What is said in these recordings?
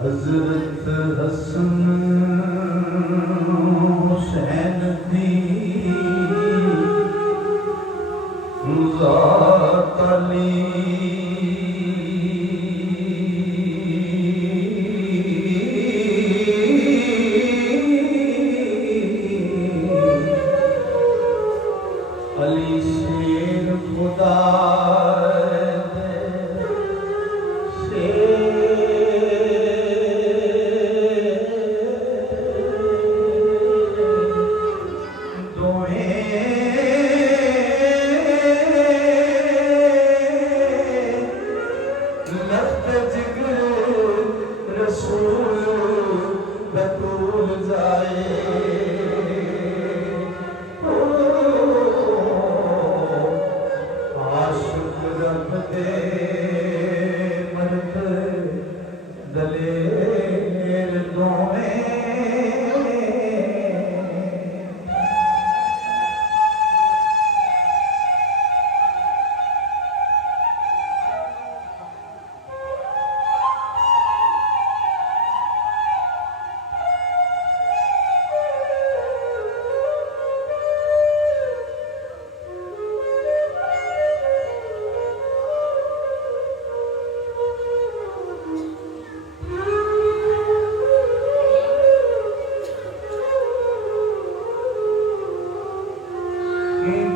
हजरत हसन हुसैन दी ज़ात अली अली शेर खुदा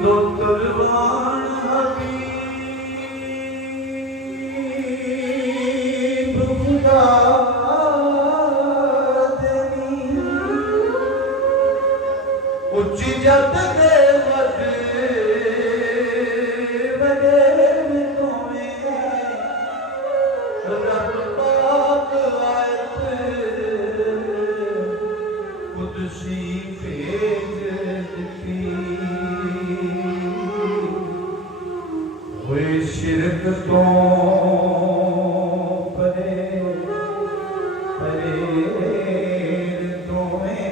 दो कुर्बान हबीब खुदा देनी उच्ची जत दे वटे वडेर तोमें रब पाक आयत कुदसी भेज दी शिरक तो परे परे तुम्हें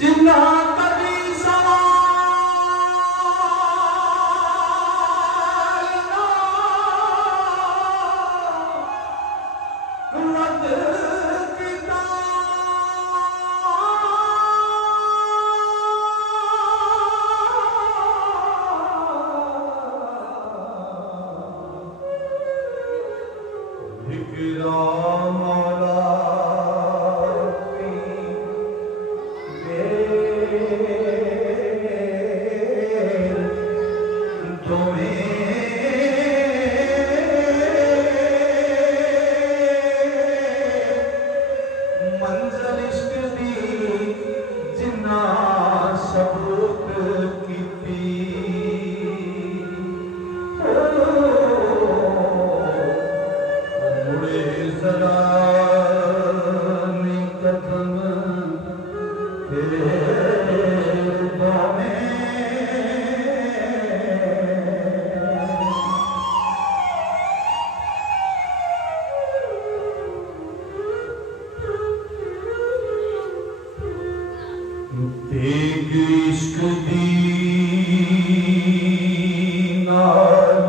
जिन्ना कभी सवाल ना रद किता हिकरा मौला मंजिल इश्क दी जिन्ना सबूत कीती मुड़े जरा नहीं कदम तेग इश्क दी नाल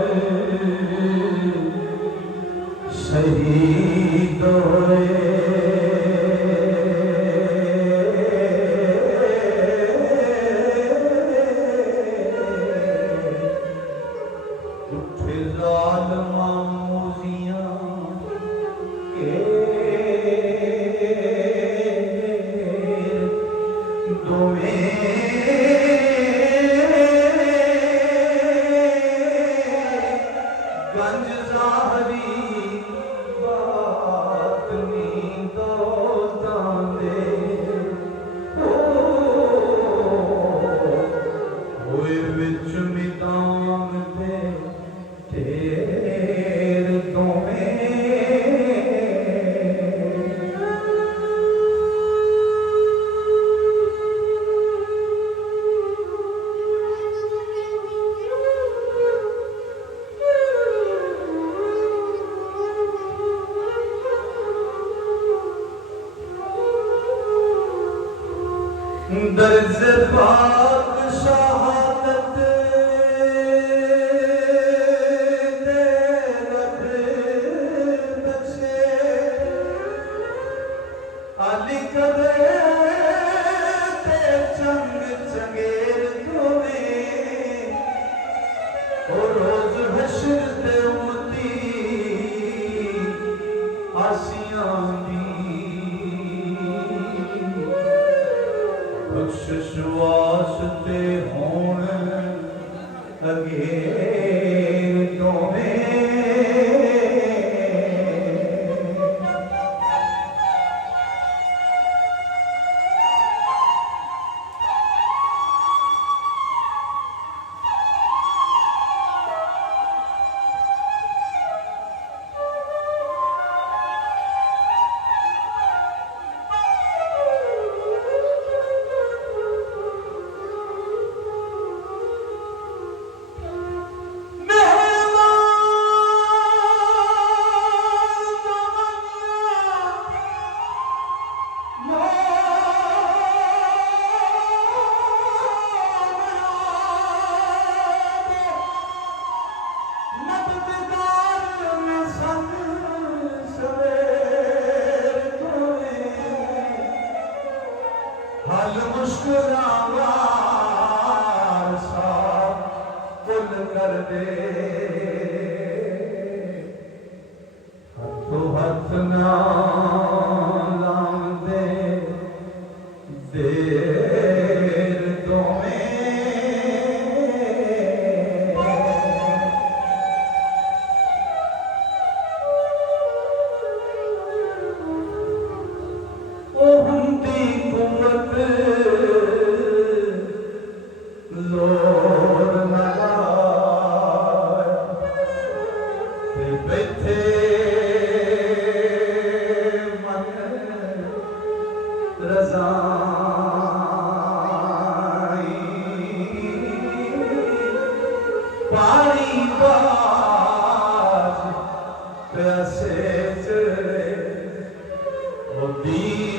शहीद होए उठे ज़ालिमा मूज़ियां के गंज ज़ाहरी बात नी दोस्तां दे होए विच मैदान दे तेर दोवें दर्ज पाक शहादत दे रब बख्शे अली कदे ते चंग चंगेर धोवे ओ रोज हशर दे उम्मती आसियां दी बख्शिश वास्ते होण अगेर दोवें हल मुस्कुरावार सा पुल कर दे हथों हथ ना लांदे देर दोवें ओ हुंदी कुव्वत जोर न लाया ते बैठे मन रज़ाई पानी बाज प्यासे चढ़े ओ दी